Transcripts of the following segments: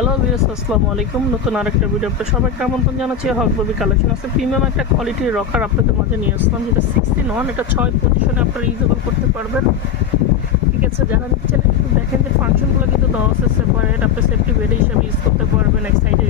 Hello BS আসসালামু আলাইকুম। নতুন আরেকটা ভিডিও আপনার সবাইকে আমন্ত্রণ জানাচ্ছি। হক ববি কালেকশন আছে। প্রিমিয়াম একটা কোয়ালিটির রকার আপনাদের মাঝে নিয়ে আসলাম। যেটা সিক্সটিন ওয়ান এটা ছয় পজিশনে আপনারা ইউজেবল করতে পারবেন। ঠিক আছে, যারা নিচ্ছেন দেখেন যে ফাংশনগুলো কিন্তু দেওয়া আছে সেপারেট আপনি সেফটি বেড হিসাবে ইউজ করতে পারবেন, এক সাইডে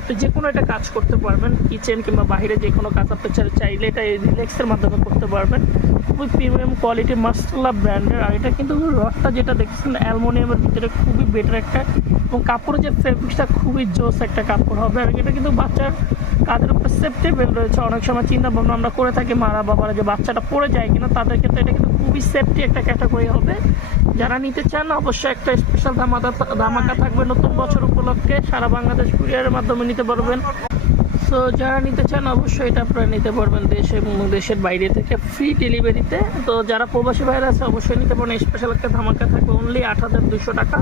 আপনি যে কোনো একটা কাজ করতে পারবেন কিচেন কিংবা বাইরে যে কোনো কাজ, আপনি চাইলে এটা রিল্যাক্সের মাধ্যমে করতে পারবেন। খুবই প্রিমিয়াম কোয়ালিটি মাস্টারলা ব্র্যান্ডের আর এটা কিন্তু রডটা যেটা দেখছেন, অ্যালমোনিয়ামের ভিতরে খুবই বেটার একটা, এবং কাপড়ের যে ফেব্রিকটা খুবই জোস একটা কাপড় হবে, আর এটা কিন্তু বাচ্চার কাদের উপরে সেফটেবল রয়েছে। অনেক সময় চিন্তা ভাবনা আমরা করে থাকি, মারা বাবারা যে বাচ্চাটা পড়ে যায় কিনা, তাদের ক্ষেত্রে এটা কিন্তু খুবই সেফটি একটা ক্যাটাগরি হবে। যারা নিতে চান, অবশ্যই একটা স্পেশাল ধামাকা ধামাকা থাকবে নতুন বছর উপলক্ষে, সারা বাংলাদেশ কুরিয়ারের মাধ্যমে নিতে পারবেন। সো যারা নিতে চান, অবশ্যই এটা আপনারা নিতে পারবেন দেশ এবং দেশের বাইরে থেকে ফ্রি ডেলিভারিতে তো। যারা প্রবাসী বাইরে আছে, অবশ্যই নিতে পারেন। স্পেশাল একটা ধামাকা থাকবে অনলি আট হাজার দুশো টাকা।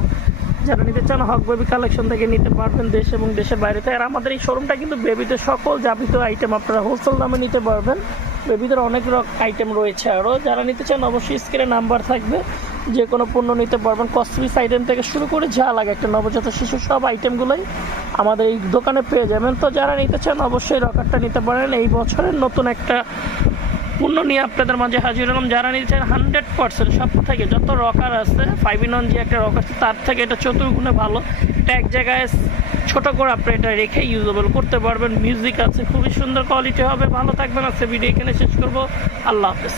যারা নিতে চান হক বেবি কালেকশন থেকে নিতে পারবেন দেশ এবং দেশের বাইরে থেকে। আর আমাদের এই শোরুমটা কিন্তু বেবিতে সকল যাবতীয় আইটেম আপনারা হোলসেল দামে নিতে পারবেন। বেবিদের অনেক আইটেম রয়েছে আরও যারা নিতে চান, অবশ্যই স্ক্রিনে নাম্বার থাকবে। যে কোনো পণ্য নিতে পারবেন। কস্টলিস আইটেম থেকে শুরু করে যা লাগে একটা নবজাত শিশু সব আইটেমগুলোই আমাদের এই দোকানে পেয়ে যাবেন। তো যারা নিতে চান অবশ্যই রকারটা নিতে পারেন। এই বছরের নতুন একটা পণ্য নিয়ে আপনাদের মাঝে হাজির হলাম। যারা নিতে চান হান্ড্রেড পার্সেন্ট সব থেকে যত রকার আছে, ফাইভ ইন যে একটা রক আছে, তার থেকে এটা চতুর্গুণে ভালো। এটা এক জায়গায় ছোট করে আপনি এটা রেখে ইউজেবল করতে পারবেন। মিউজিক আছে, খুবই সুন্দর কোয়ালিটি হবে। ভালো থাকবেন। আজকে ভিডিও এখানে শেষ করব। আল্লাহ হাফেজ।